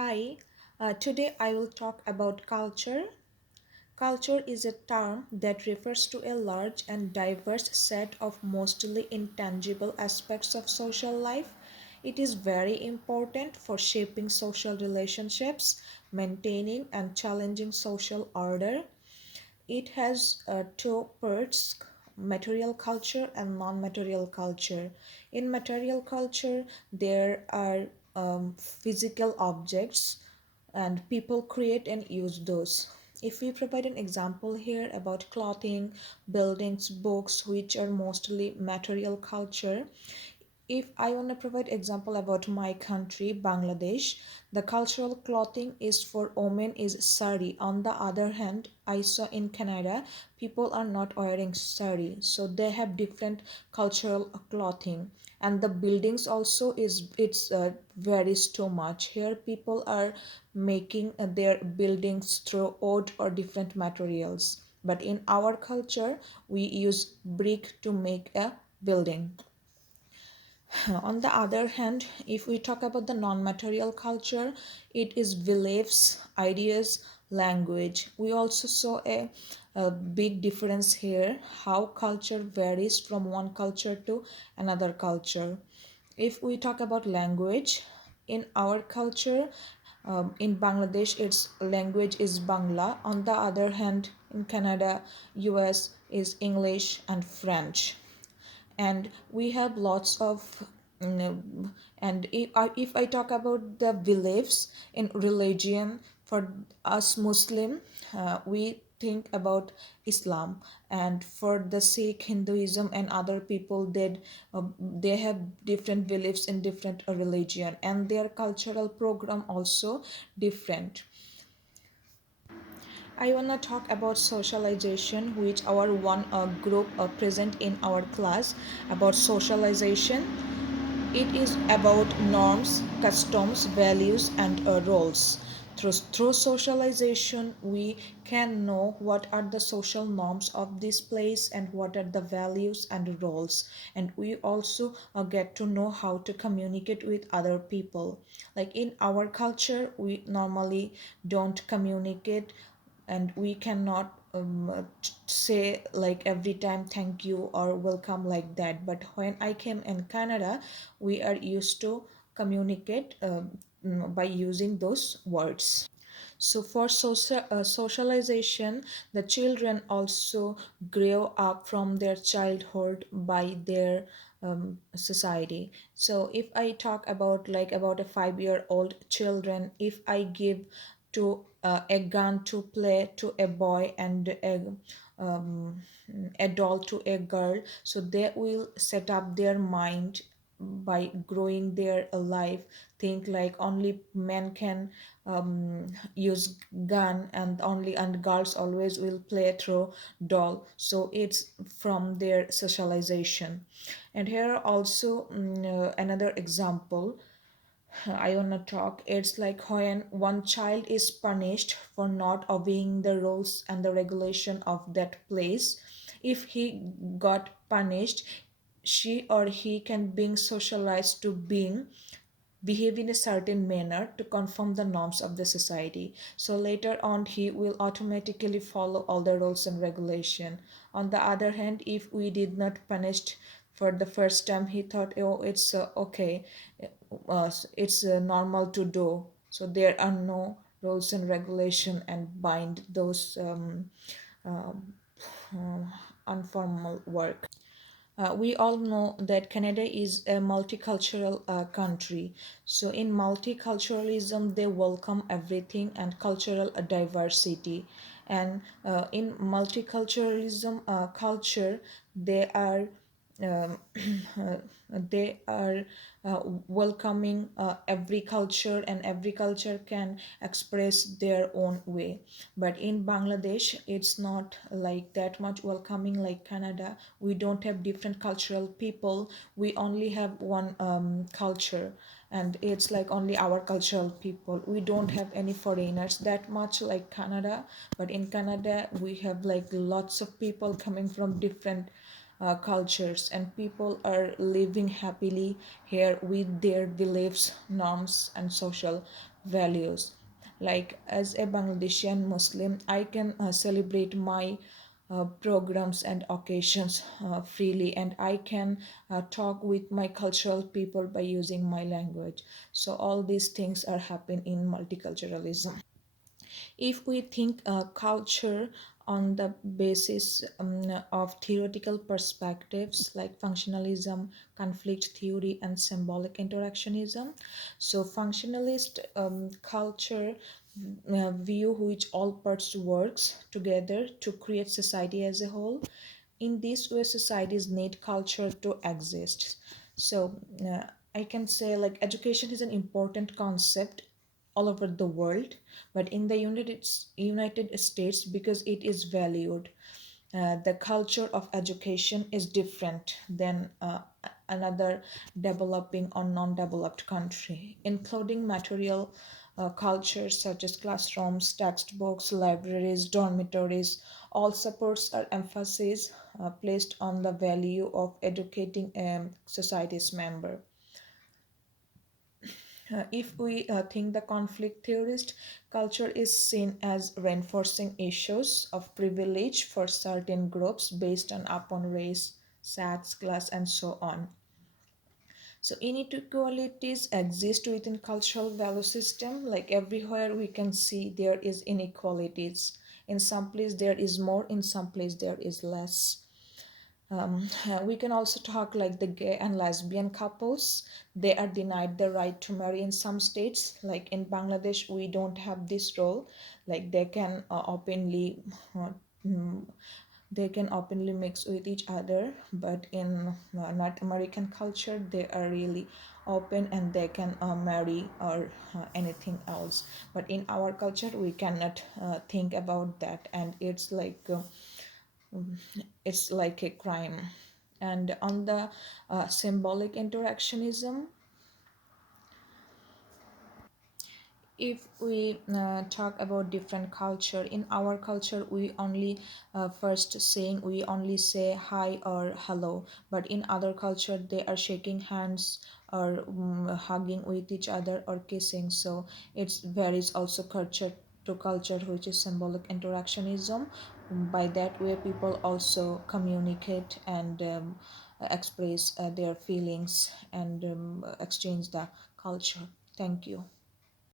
Hi, today I will talk about culture. Culture is a term that refers to a large and diverse set of mostly intangible aspects of social life. It is very important for shaping social relationships, maintaining and challenging social order. It has two parts, material culture and non-material culture. In material culture there are physical objects and people create and use those. If we provide an example here about clothing, buildings, books, which are mostly material culture. If I want to provide example about my country Bangladesh, the cultural clothing is for women is sari. On the other hand, I saw in Canada people are not wearing sari, so they have different cultural clothing. And the buildings also is it's varies too much. Here people are making their buildings through wood or different materials, but in our culture we use brick to make a building. On the other hand, if we talk about the non-material culture, it is beliefs, ideas, language. We also saw a big difference here, how culture varies from one culture to another culture. If we talk about language, in our culture, in Bangladesh, its language is Bangla. On the other hand, in Canada, US is English and French. And we have lots of and if I talk about the beliefs in religion, for us Muslim, we think about Islam, and for the Sikh, Hinduism and other people, they have different beliefs in different religion, and their cultural program also different. I wanna talk about socialization, which our one group present in our class about socialization. It is about norms, customs, values, and roles. Through socialization, we can know what are the social norms of this place and what are the values and roles. And we also get to know how to communicate with other people. Like in our culture, we normally don't communicate, and we cannot say like every time thank you or welcome like that. But when I came in Canada, we are used to communicate by using those words. So for socialization, the children also grow up from their childhood by their society. So if I talk about like about a 5-year old children, if I give to a gun to play to a boy and um, a doll to a girl, so they will set up their mind by growing their life, think like only men can use gun, and only and girls always will play through doll. So it's from their socialization. And here also another example I wanna talk. It's like when one child is punished for not obeying the rules and the regulation of that place. If he got punished, she or he can being socialized to being behave in a certain manner to conform the norms of the society. So later on he will automatically follow all the rules and regulation. On the other hand, if we did not punished for the first time, he thought, oh, it's okay, it's normal to do. So there are no rules and regulation and bind those um, informal work. We all know that Canada is a multicultural country. So, in multiculturalism, they welcome everything and cultural diversity. And in multiculturalism culture, they are um, they are welcoming every culture, and every culture can express their own way. But in Bangladesh, it's not like that much welcoming like Canada. We don't have different cultural people, we only have one culture, and it's like only our cultural people. We don't have any foreigners that much like Canada. But in Canada we have like lots of people coming from different cultures, and people are living happily here with their beliefs, norms and social values. Like as a Bangladeshi Muslim, I can celebrate my programs and occasions freely, and I can talk with my cultural people by using my language. So all these things are happening in multiculturalism. If we think culture on the basis of theoretical perspectives like functionalism, conflict theory, and symbolic interactionism, so functionalist culture view which all parts works together to create society as a whole. In this way, societies need culture to exist. So I can say like education is an important concept all over the world, but in the United States, because it is valued, the culture of education is different than another developing or non-developed country, including material cultures such as classrooms, textbooks, libraries, dormitories. All supports are emphasis placed on the value of educating a society's member. If we think the conflict theorist, culture is seen as reinforcing issues of privilege for certain groups based on upon race, sex, class, and so on. So inequalities exist within cultural value system. Like everywhere we can see there is inequalities. In some place there is more, in some place there is less. We can also talk like the gay and lesbian couples. They are denied the right to marry in some states. Like in Bangladesh, we don't have this role. Like uh, mm, they can openly mix with each other. But in North American culture, they are really open and they can marry or anything else. But in our culture, we cannot think about that, and it's like a crime. And on the symbolic interactionism, if we talk about different culture, in our culture we only first saying we only say hi or hello, but in other culture they are shaking hands or hugging with each other or kissing. So it varies also culture to culture, which is symbolic interactionism. By that way people also communicate and express their feelings and exchange the culture. Thank you.